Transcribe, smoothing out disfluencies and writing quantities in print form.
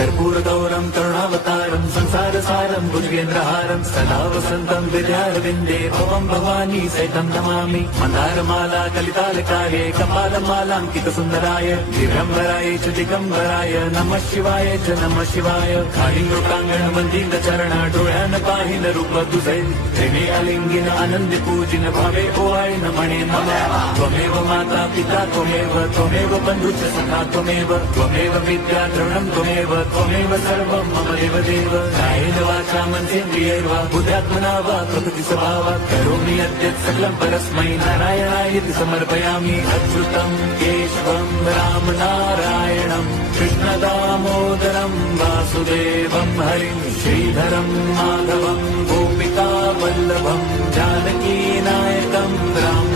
कर्पूरगौरं करुणावतारं संसारसारं भुजगेन्द्रहारं सदा वसन्तं विद्यारविन्दे भवं भवानी सहितं नमामि। मन्दारमाला कलितालकाये कपालमालाङ्कितसुन्दराय दिगम्बराय च दिगम्बराय नमः शिवाय च नमः शिवाय। काळिंगृतांगण वंदित चरण डोळ्यान पाहिन रूप तुझे प्रेमे अलिंगिन आनंद पूजिन भावे ओवाळीन म्हणे नमः। त्वमेव माता पिता त्वमेव बंधुच सखा त्वमेव विद्या द्रवणं त्वमेव सर्वं मम देव कायेन वाचा मनसेन्द्रियैर्वा बुद्ध्यात्मना वा प्रकृति स्वभावात् करोमि यद्यत् सकलं परस्मै नारायणायति समर्पयामि। अच्युतं केशवं राम नारायणं कृष्णदामोदरं वासुदेवं हरिं श्रीधरं माधवं गोपिका वल्लभं जानकी नायकं राम